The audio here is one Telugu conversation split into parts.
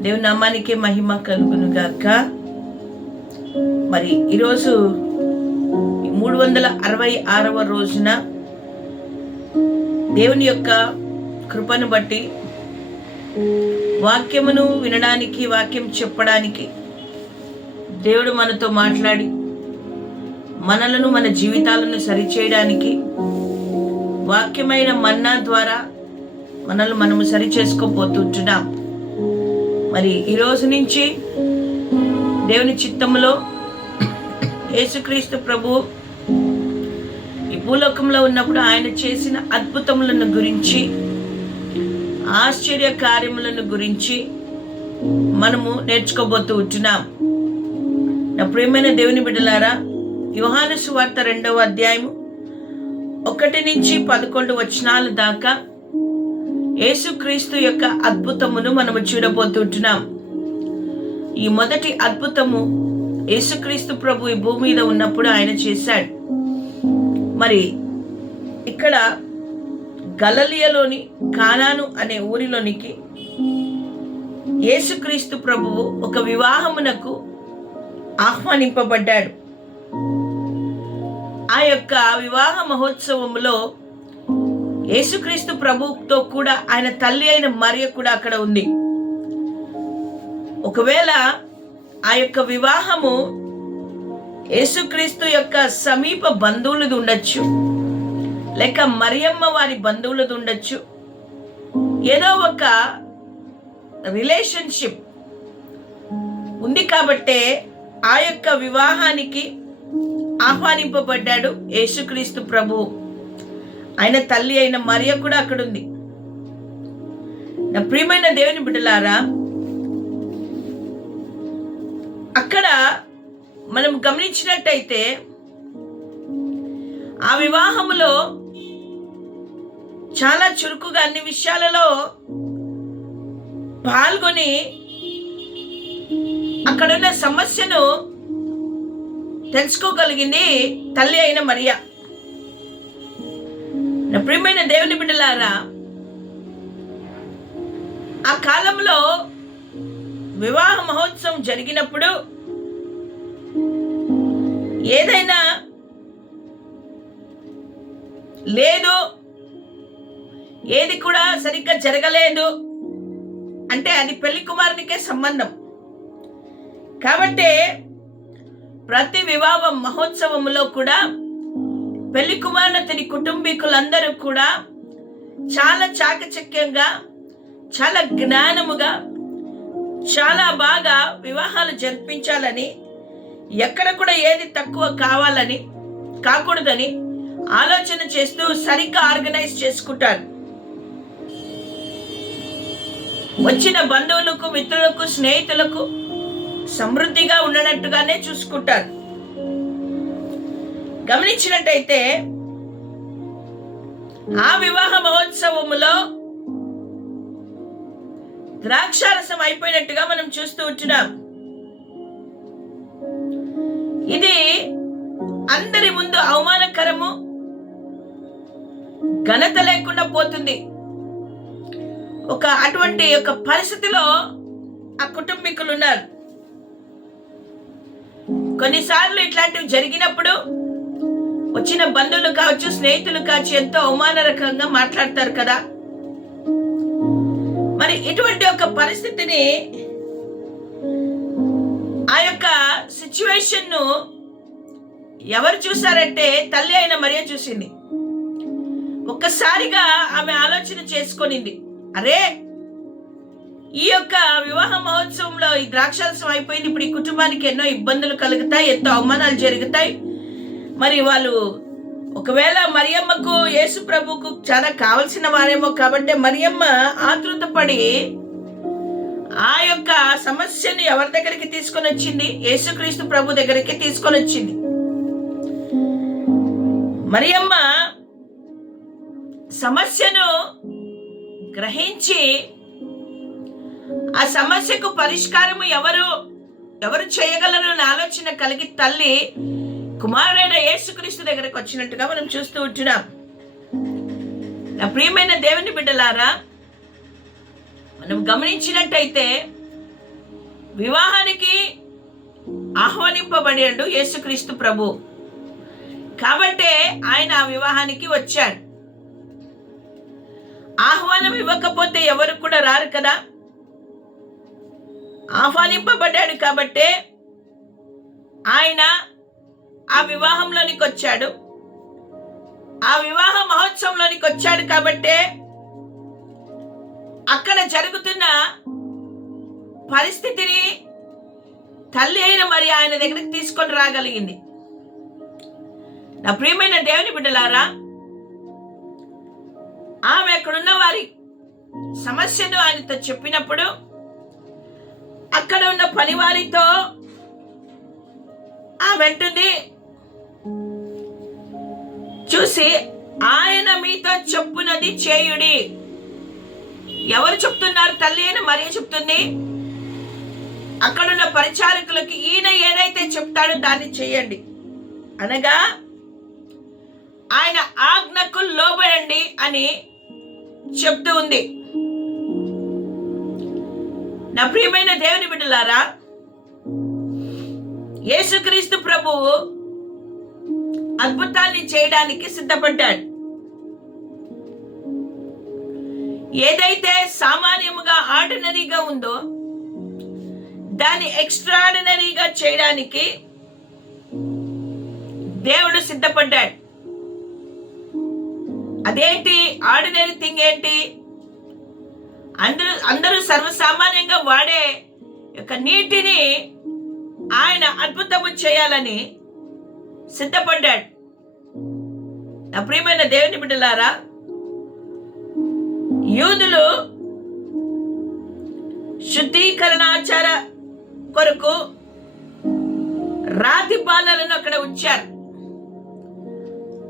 దేవుని నామానికి మహిమ కలుగును గాక. మరి ఈరోజు మూడు వందల అరవై ఆరవ రోజున దేవుని యొక్క కృపను బట్టి వాక్యమును వినడానికి వాక్యం చెప్పడానికి దేవుడు మనతో మాట్లాడి మనలను మన జీవితాలను సరిచేయడానికి వాక్యమైన మన్నా ద్వారా మనల్ని మనము సరి చేసుకోబోతుంటున్నాం. మరి ఈ రోజు నుంచి దేవుని చిత్తములో యేసుక్రీస్తు ప్రభు ఈ భూలోకంలో ఉన్నప్పుడు ఆయన చేసిన అద్భుతములను గురించి ఆశ్చర్య కార్యములను గురించి మనము నేర్చుకోబోతూ ఉంటున్నాం. నా ప్రియమైన దేవుని బిడ్డలారా యోహాను సువార్త రెండవ అధ్యాయము ఒకటి నుంచి పదకొండు వచనాల దాకా యేసుక్రీస్తు యొక్క అద్భుతమును మనము చూడబోతుంటున్నాం. ఈ మొదటి అద్భుతము యేసుక్రీస్తు ప్రభు ఈ భూమి మీద ఉన్నప్పుడు ఆయన చేశాడు. మరి ఇక్కడ గలలియలోని కానాను అనే ఊరిలోనికి యేసుక్రీస్తు ప్రభువు ఒక వివాహమునకు ఆహ్వానింపబడ్డాడు. ఆ యొక్క వివాహ మహోత్సవములో యేసుక్రీస్తు ప్రభుతో కూడా ఆయన తల్లి అయిన మరియ కూడా అక్కడ ఉంది. ఒకవేళ ఆ యొక్క వివాహము యేసుక్రీస్తు యొక్క సమీప బంధువులది ఉండొచ్చు లేక మరియమ్మ వారి బంధువులది ఉండొచ్చు. ఏదో ఒక రిలేషన్షిప్ ఉంది కాబట్టే ఆ యొక్క వివాహానికి ఆహ్వానింపబడ్డాడు యేసుక్రీస్తు ప్రభువు. ఆయన తల్లి అయిన మరియ కూడా అక్కడ ఉంది నా ప్రియమైన దేవుని బిడ్డలారా అక్కడ మనం గమనించినట్టయితే ఆ వివాహములో చాలా చురుకుగా అన్ని విషయాలలో పాల్గొని అక్కడున్న సమస్యను తెలుసుకోగలిగింది తల్లి అయిన మరియా. నా ప్రియమైన దేవుని బిడ్డలారా ఆ కాలంలో వివాహ మహోత్సవం జరిగినప్పుడు ఏదైనా లేదు ఏది కూడా సరిగ్గా జరగలేదు అంటే అది పెళ్ళి కుమారునికే సంబంధం. కాబట్టి ప్రతి వివాహ మహోత్సవంలో కూడా పెళ్ళి కుమారుని అతని కుటుంబీకులందరూ కూడా చాలా చాకచక్యంగా చాలా జ్ఞానముగా చాలా బాగా వివాహాలు జరిపించాలని ఎక్కడ కూడా ఏది తక్కువ కావాలని కాకూడదని ఆలోచన చేస్తూ సరిగ్గా ఆర్గనైజ్ చేసుకుంటారు. వచ్చిన బంధువులకు మిత్రులకు స్నేహితులకు సమృద్ధిగా ఉండనట్టుగానే చూసుకుంటారు. గమనించినట్టయితే ఆ వివాహ మహోత్సవములో ద్రాక్షారసం అయిపోయినట్టుగా మనం చూస్తూ ఉంటున్నాం. ఇది అందరి ముందు అవమానకరము ఘనత లేకుండా పోతుంది. ఒక అటువంటి ఒక పరిస్థితిలో ఆ కుటుంబీకులు ఉన్నారు. కొన్నిసార్లు ఇట్లాంటివి జరిగినప్పుడు వచ్చిన బంధువులు కావచ్చు స్నేహితులు కావచ్చు ఎంతో అవమానరకంగా మాట్లాడతారు కదా. మరి ఇటువంటి ఒక పరిస్థితిని ఆ యొక్క సిచ్యువేషన్ను ఎవరు చూసారంటే తల్లి అయిన మరియ చూసింది. ఒక్కసారిగా ఆమె ఆలోచన చేసుకొనింది. అరే ఈ యొక్క వివాహ మహోత్సవంలో ఈ ద్రాక్షారసం అయిపోయింది. ఇప్పుడు ఈ కుటుంబానికి ఎన్నో ఇబ్బందులు కలుగుతాయి ఎంతో అవమానాలు జరుగుతాయి. మరి వాళ్ళు ఒకవేళ మరియమ్మకు యేసు ప్రభుకు చాలా కావలసిన వారేమో కాబట్టి మరియమ్మ ఆతృతపడి ఆ యొక్క సమస్యను ఎవరి దగ్గరికి తీసుకొని వచ్చింది? యేసుక్రీస్తు ప్రభు దగ్గరికి తీసుకొని వచ్చింది. మరియమ్మ సమస్యను గ్రహించి ఆ సమస్యకు పరిష్కారము ఎవరు ఎవరు చేయగలరు అనే ఆలోచన కలిగి తల్లి కుమారుడైన యేసుక్రీస్తు దగ్గరకు వచ్చినట్టుగా మనం చూస్తూ ఉంటున్నాం. నా ప్రియమైన దేవుని బిడ్డలారా మనం గమనించినట్టయితే వివాహానికి ఆహ్వానింపబడాడు యేసుక్రీస్తు ప్రభు. కాబట్టే ఆయన ఆ వివాహానికి వచ్చాడు ఆహ్వానం ఇవ్వకపోతే ఎవరు కూడా రారు కదా. ఆహ్వానింపబడ్డాడు కాబట్టే ఆయన ఆ వివాహంలోనికి వచ్చాడు ఆ వివాహ మహోత్సవంలోనికి వచ్చాడు కాబట్టే అక్కడ జరుగుతున్న పరిస్థితిని తల్లి అయిన మరి ఆయన దగ్గరికి తీసుకొని రాగలిగింది. నా ప్రియమైన దేవుని బిడ్డలారా ఆమె అక్కడున్న వారి సమస్యను ఆయనతో చెప్పినప్పుడు అక్కడ ఉన్న పనివారితో ఆమె అంటుంది చూసి ఆయన మీతో చెప్పునది చేయుడి. ఎవరు చెప్తున్నారు తల్లి అని మరియ చెప్తుంది. అక్కడున్న పరిచారకులకి ఈయన ఏదైతే చెప్తాడో దాన్ని చేయండి. అనగా ఆయన ఆజ్ఞకు లోబడండి అని చెప్తూ ఉంది. నా ప్రియమైన దేవుని బిడ్డలారా యేసుక్రీస్తు ప్రభువు అద్భుతాన్ని చేయడానికి సిద్ధపడ్డాడు. ఏదైతే సామాన్యముగా ఆర్డినరీగా ఉందో దాన్ని ఎక్స్ట్రాడినరీగా చేయడానికి దేవుడు సిద్ధపడ్డాడు. అదేంటి? ఆర్డినరీ థింగ్ ఏంటి? అందరూ అందరూ సర్వసామాన్యంగా వాడే యొక్క నీటిని ఆయన అద్భుతము చేయాలని సిద్ధపడ్డాడు. నా ప్రియమైన దేవుని బిడ్డలారా యూదులు శుద్ధీకరణాచార కొరకు రాతి బాణలను అక్కడ ఉంచారు.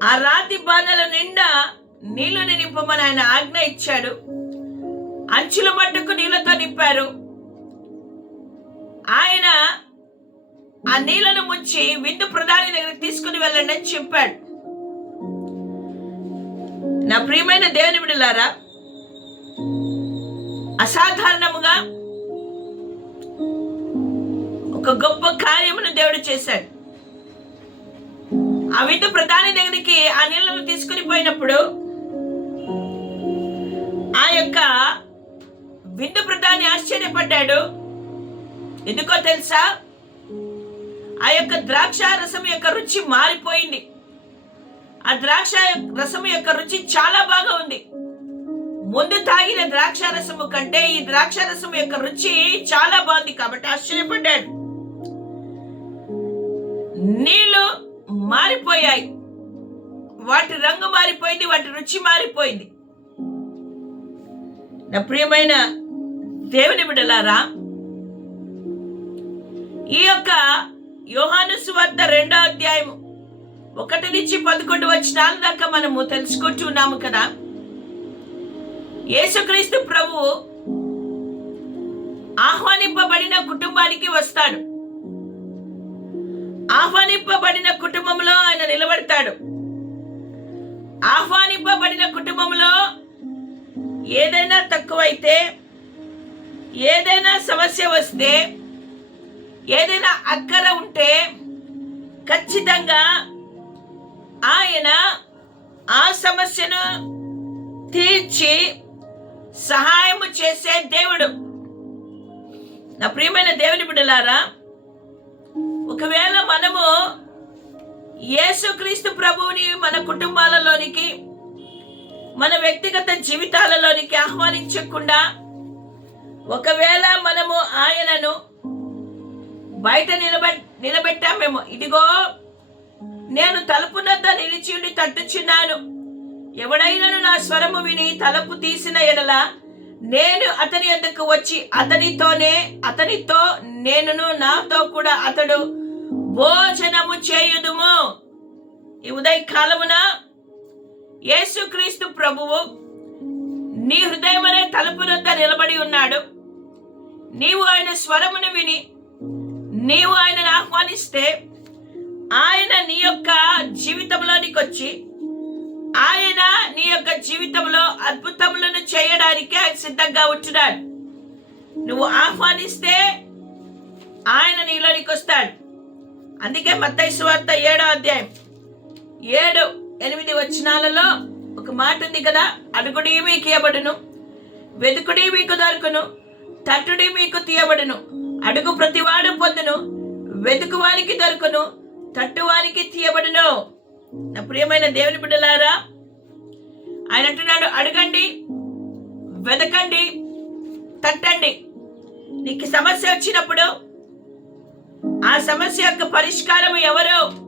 ఆ రాతి బాణల నిండా నీళ్ళను నింపమని ఆయన ఆజ్ఞ ఇచ్చాడు. అంచుల మట్టుకు నీళ్ళతో నింపారు. ఆయన ఆ నీళ్ళను ముంచి విందు ప్రధాని దగ్గరికి తీసుకుని వెళ్ళండి అని చెప్పాడు. నా ప్రియమైన దేవుని బిడ్డలారా అసాధారణముగా ఒక గొప్ప కార్యమును దేవుడు చేశాడు. ఆ విందు ప్రధాని దగ్గరికి ఆ నీళ్ళను తీసుకుని పోయినప్పుడు ఆ యొక్క విందు ప్రధాని ఆశ్చర్యపడ్డాడు. ఎందుకో తెలుసా? ఆ యొక్క ద్రాక్ష రసం యొక్క రుచి మారిపోయింది. ఆ ద్రాక్ష రసం యొక్క రుచి చాలా బాగా ఉంది. ముందు తాగిన ద్రాక్ష రసము కంటే ఈ ద్రాక్ష రసం యొక్క రుచి చాలా బాగుంది కాబట్టి ఆశ్చర్యపడ్డాడు. నీళ్ళు మారిపోయాయి. వాటి రంగు మారిపోయింది వాటి రుచి మారిపోయింది. నా ప్రియమైన దేవుని బిడ్డలారా ఈ యొక్క యోహాను సువార్త రెండో అధ్యాయం ఒకటి నుంచి పదకొండు వచ్చినాల దాకా మనము తెలుసుకుంటున్నాము కదా. యేసుక్రీస్తు ప్రభువు ఆహ్వానింపబడిన కుటుంబానికి వస్తాడు. ఆహ్వానింపబడిన కుటుంబంలో ఆయన నిలబడతాడు. ఆహ్వానింపబడిన కుటుంబంలో ఏదైనా తక్కువైతే ఏదైనా సమస్య వస్తే ఏదైనా అక్కర ఉంటే ఖచ్చితంగా ఆయన ఆ సమస్యను తీర్చి సహాయము చేసే దేవుడు. నా ప్రియమైన దేవుని బిడ్డలారా ఒకవేళ మనము యేసుక్రీస్తు ప్రభువుని మన కుటుంబాలలోనికి మన వ్యక్తిగత జీవితాలలోనికి ఆహ్వానించకుండా ఒకవేళ మనము ఆయనను బయట నిలబె నిలబెట్టామేమో ఇదిగో నేను తలుపు నద్ద నిలిచి తట్టుచున్నాను. ఎవడైనను నా స్వరము విని తలుపు తీసిన ఎడల నేను అతని యొద్దకు వచ్చి అతనితోనే అతనితో నేనును నాతో కూడా అతడు భోజనము చేయుదుము. ఈ ఉదయ కాలమున యేసుక్రీస్తు ప్రభువు నీ హృదయమనే తలుపు నొద్ద నిలబడి ఉన్నాడు. నీవు ఆయన స్వరమును విని నీవు ఆయనను ఆహ్వానిస్తే ఆయన నీ యొక్క జీవితంలోనికి వచ్చి ఆయన నీ యొక్క జీవితంలో అద్భుతములను చేయడానికి ఆయన సిద్ధంగా ఉంటున్నాడు. నువ్వు ఆహ్వానిస్తే ఆయన నీలోనికి వస్తాడు. అందుకే మత్తైసు వార్త ఏడో అధ్యాయం ఏడు ఎనిమిది వచనాలలో ఒక మాట ఉంది కదా అడుగుడి మీకు ఇవ్వబడును వెతుకుడి మీకు దొరుకును తట్టుడి మీకు తీయబడును. అడుగు ప్రతివాడు పొందును వెతుకు వారికి దొరుకును తట్టువానికి తీయబడును. నా ప్రియమైన దేవుని బిడ్డలారా ఆయన అంటున్నాడు అడగండి వెతకండి తట్టండి. నీకు సమస్య వచ్చినప్పుడు ఆ సమస్య యొక్క పరిష్కారం ఎవరు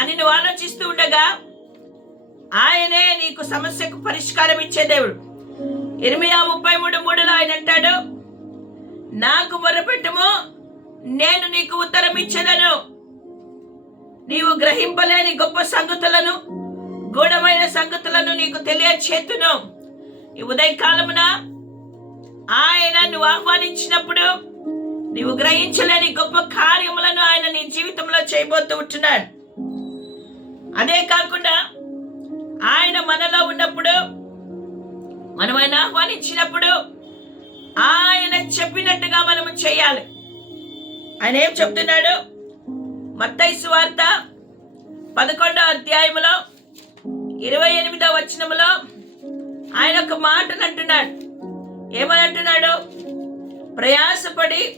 అని నువ్వు ఆలోచిస్తూ ఉండగా ఆయనే నీకు సమస్యకు పరిష్కారం ఇచ్చే దేవుడు. ఇరవై ముప్పై మూడు మూడులో ఆయన అంటాడు నాకు మొరపెట్టుము నేను నీకు ఉత్తరం ఇచ్చేదను నీవు గ్రహింపలేని గొప్ప సంగతులను గూఢమైన సంగతులను నీకు తెలియచేతును. ఈ ఉదయకాలమున ఆయన నువ్వు ఆహ్వానించినప్పుడు నీవు గ్రహించలేని గొప్ప కార్యములను ఆయన నీ జీవితంలో చేయబోతూ ఉంటున్నాడు. అదే కాకుండా ఆయన మనలో ఉన్నప్పుడు మనం ఆయన ఆహ్వానించినప్పుడు ఆయన చెప్పినట్టుగా మనము చేయాలి. ఆయన ఏం చెప్తున్నాడు? మత్తైసు వార్త పదకొండో అధ్యాయములో ఇరవై ఎనిమిదో వచనములో ఆయన ఒక మాటను అంటున్నాడు. ఏమని అంటున్నాడు? ప్రయాసపడి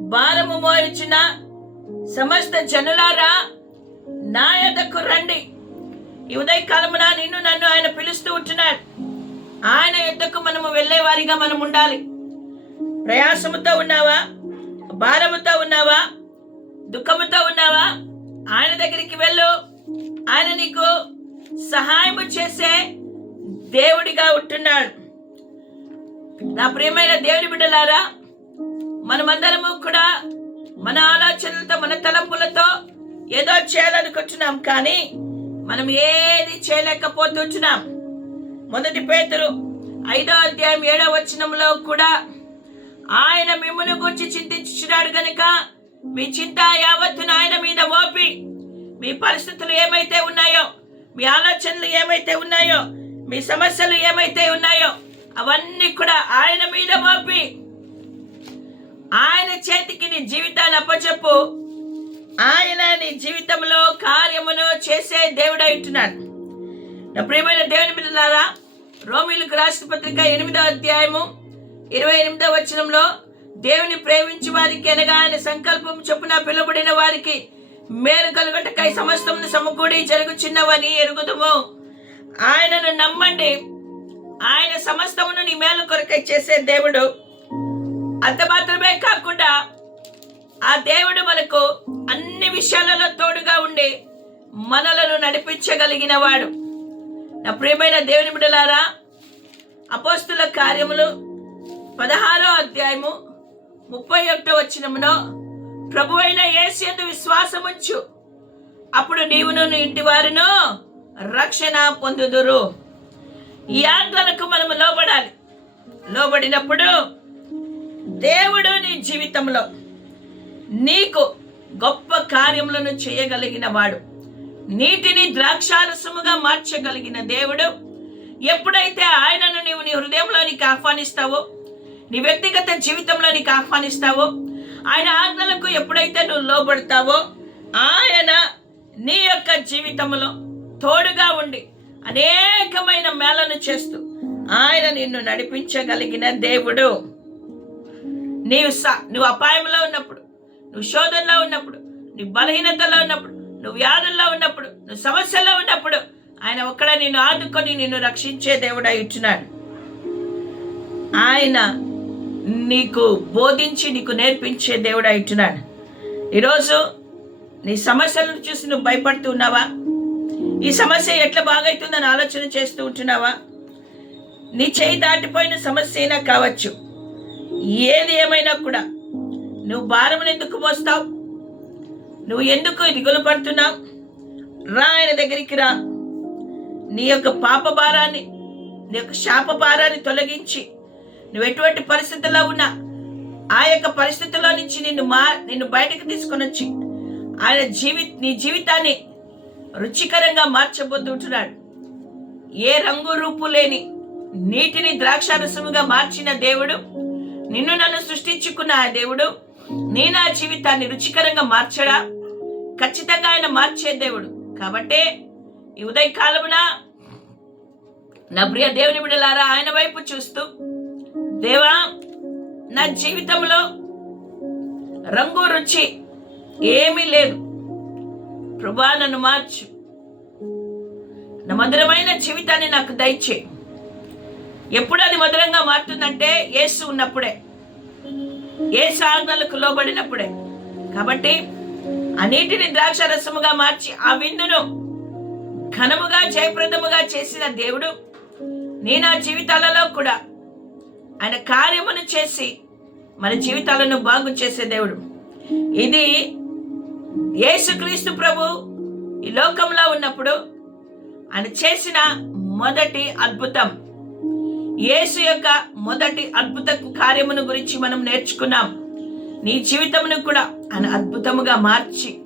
భారము మోయించిన సమస్త జనులారా నా యొద్దకు రండి. ఈ ఉదయకాలమున నిన్ను నన్ను ఆయన పిలుస్తూ ఉంటున్నాడు. ఆయన యుద్ధకు మనము వెళ్ళేవారిగా మనం ఉండాలి. ప్రయాసముతో ఉన్నావా? భారముతో ఉన్నావా? దుఃఖముతో ఉన్నావా? ఆయన దగ్గరికి వెళ్ళు. ఆయన నీకు సహాయము చేసే దేవుడిగా ఉంటున్నాడు. నా ప్రియమైన దేవుని బిడ్డలారా మనమందరము కూడా మన ఆలోచనలతో మన తలంపులతో ఏదో చేయాలనుకుంటున్నాం కానీ మనం ఏది చేయలేకపోతున్నాం మొదటి పేతురు ఐదో అధ్యాయం ఏడో వచనంలో కూడా ఆయన మిమ్మల్ని గురించి చింతించున్నాడు గనుక మీ చింత యావత్తును ఆయన మీద ఓపి మీ పరిస్థితులు ఏమైతే ఉన్నాయో మీ ఆలోచనలు ఏమైతే ఉన్నాయో మీ సమస్యలు ఏమైతే ఉన్నాయో అవన్నీ కూడా ఆయన మీద మోపి. ఆయన చేతికి నీ జీవితాన్ని అప్పచెప్పు. ఆయన నీ జీవితంలో కార్యమును చేసే దేవుడు అంటున్నాడు నా ప్రియమైన దేవుని బిడ్డలారా రోమిలకు రాష్ట్ర పత్రిక ఎనిమిదో అధ్యాయము ఇరవై ఎనిమిదో వచనంలో దేవుని ప్రేమించి వారికి అనగా ఆయన సంకల్పం చొప్పున పిలువబడిన వారికి మేలు కలుగటకై సమస్తం సమకూడి జరుగుచున్నవని ఎరుగుదము. ఆయనను నమ్మండి. ఆయన సమస్తమును నీ మేలు కొరకై చేసే దేవుడు. అంత మాత్రమే కాకుండా ఆ దేవుడు మనకు అన్ని విషయాలలో తోడుగా ఉండి మనలను నడిపించగలిగిన వాడు నా ప్రియమైన దేవుని బిడ్డలారా అపోస్తుల కార్యములు పదహారో అధ్యాయము ముప్పై ఒకటో వచ్చినమునో ప్రభు అయిన ఏసేందు విశ్వాసముంచు. అప్పుడు నీవును నీ ఇంటి వారును రక్షణ పొందుదురు. ఈ ఆజ్ఞలకు మనము లోబడాలి. లోబడినప్పుడు దేవుడు నీ జీవితంలో నీకు గొప్ప కార్యములను చేయగలిగిన వాడు. నీటిని ద్రాక్షారసముగా మార్చగలిగిన దేవుడు. ఎప్పుడైతే ఆయనను నీవు నీ హృదయంలోనికి ఆహ్వానిస్తావో నీ వ్యక్తిగత జీవితంలో నీకు ఆహ్వానిస్తావో? ఆయన ఆజ్ఞలకు ఎప్పుడైతే నువ్వు లోబడతావో ఆయన నీ యొక్క జీవితంలో తోడుగా ఉండి అనేకమైన మేళను చేస్తూ ఆయన నిన్ను నడిపించగలిగిన దేవుడు. నీవు స నువ్వు అపాయంలో ఉన్నప్పుడు నువ్వు శోధనలో ఉన్నప్పుడు నీ బలహీనతలో ఉన్నప్పుడు నువ్వు వ్యాధుల్లో ఉన్నప్పుడు నువ్వు సమస్యల్లో ఉన్నప్పుడు ఆయన ఒక్కడ నిన్ను ఆదుకొని నిన్ను రక్షించే దేవుడై ఇచ్చినాడు ఆయన నీకు బోధించి నీకు నేర్పించే దేవుడు ఇచ్చినాడు ఈరోజు నీ సమస్యలను చూసి నువ్వు భయపడుతూ ఉన్నావా? ఈ సమస్య ఎట్లా బాగైతుందని ఆలోచన చేస్తూ ఉంటున్నావా? నీ చేయి దాటిపోయిన సమస్య అయినా కావచ్చు. ఏది ఏమైనా కూడా నువ్వు భారమును ఎందుకు మోస్తావు? నువ్వు ఎందుకు దిగులు పడుతున్నావు రా ఆయన దగ్గరికి రా. నీ యొక్క పాప భారాన్ని నీ యొక్క శాప భారాన్ని తొలగించి నువ్వు ఎటువంటి పరిస్థితుల్లో ఉన్నా ఆ యొక్క పరిస్థితుల్లో నుంచి నిన్ను మా నిన్ను బయటకు తీసుకొని వచ్చి ఆయన జీవి నీ జీవితాన్ని రుచికరంగా మార్చబోతుంటున్నాడు. ఏ రంగు రూపు లేని నీటిని ద్రాక్షారసముగా మార్చిన దేవుడు నిన్ను నన్ను సృష్టించుకున్న ఆ దేవుడు నీ నా జీవితాన్ని రుచికరంగా మార్చడా? ఖచ్చితంగా ఆయన మార్చే దేవుడు. కాబట్టి ఈ ఉదయ కాలమున నా ప్రియ దేవుని బిడలారా ఆయన వైపు చూస్తూ దేవా నా జీవితంలో రంగు రుచి ఏమీ లేదు. ప్రభా నన్ను మార్చు. నా మధురమైన జీవితాన్ని నాకు దయచే ఎప్పుడు అది మధురంగా మారుతుందంటే ఏసు ఉన్నప్పుడే. ఏ సాధనలకు లోబడినప్పుడే. కాబట్టి ఆ నీటిని ద్రాక్ష రసముగా మార్చి ఆ విందును ఘనముగా జయప్రదముగా చేసిన దేవుడు నీ నా జీవితాలలో కూడా. ఆయన కార్యమును చేసి మన జీవితాలను బాగు చేసే దేవుడు. ఇది యేసుక్రీస్తు ప్రభు ఈ లోకంలో ఉన్నప్పుడు ఆయన చేసిన మొదటి అద్భుతం. యేసు యొక్క మొదటి అద్భుత కార్యమును గురించి మనం నేర్చుకున్నాం. నీ జీవితమును కూడా ఆయన అద్భుతముగా మార్చి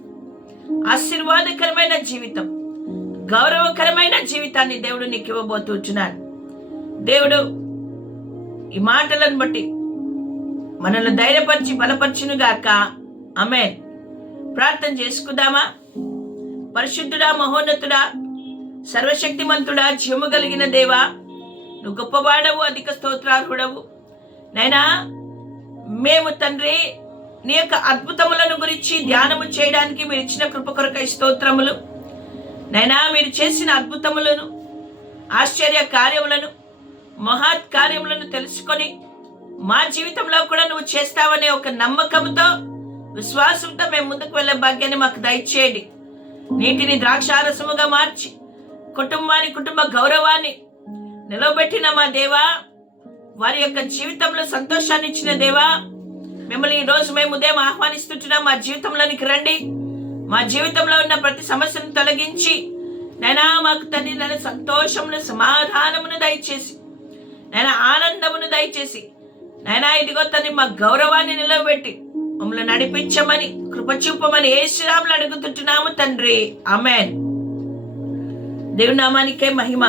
ఆశీర్వాదకరమైన జీవితం గౌరవకరమైన జీవితాన్ని దేవుడు నీకు ఇవ్వబోతున్నాడు దేవుడు ఈ మాటలను బట్టి మనల్ని ధైర్యపరిచి బలపరచునుగాక. ఆమె ప్రార్థన చేసుకుందామా? పరిశుద్ధుడా మహోన్నతుడా సర్వశక్తిమంతుడా జీవము కలిగిన దేవా నువ్వు గొప్పవాడవు అధిక స్తోత్రార్హుడవు. నైనా మేము తండ్రి నీ యొక్క అద్భుతములను గురించి ధ్యానము చేయడానికి మీరు ఇచ్చిన కృప కొరకై స్తోత్రములు. నైనా మీరు చేసిన అద్భుతములను ఆశ్చర్య కార్యములను మహత్ కార్యములను తెలుసుకొని మా జీవితంలో కూడా నువ్వు చేస్తావనే ఒక నమ్మకంతో విశ్వాసంతో మేము ముందుకు వెళ్ళే భాగ్యాన్ని మాకు దయచేయండి. నీటిని ద్రాక్షారసముగా మార్చి కుటుంబాన్ని కుటుంబ గౌరవాన్ని నిలవబెట్టిన మా దేవా వారి యొక్క జీవితంలో సంతోషాన్ని ఇచ్చిన దేవా మిమ్మల్ని ఈ రోజు మేము ఉదయం ఆహ్వానిస్తుంటున్నాం. మా జీవితంలోనికి రండి. మా జీవితంలో ఉన్న ప్రతి సమస్యను తొలగించి నైనా మాకు తండ్రి నన్ను సంతోషమును సమాధానమును దయచేసి నాయన ఆనందమును దయచేసి నాయన ఇదిగో తని మా గౌరవాన్ని నిలవబెట్టి మమ్మల్ని నడిపించమని కృపచూపమని ఏ శ్రీరాములు అడుగుతుంటున్నాము తండ్రి. అమెన్ దేవునామానికే మహిమ.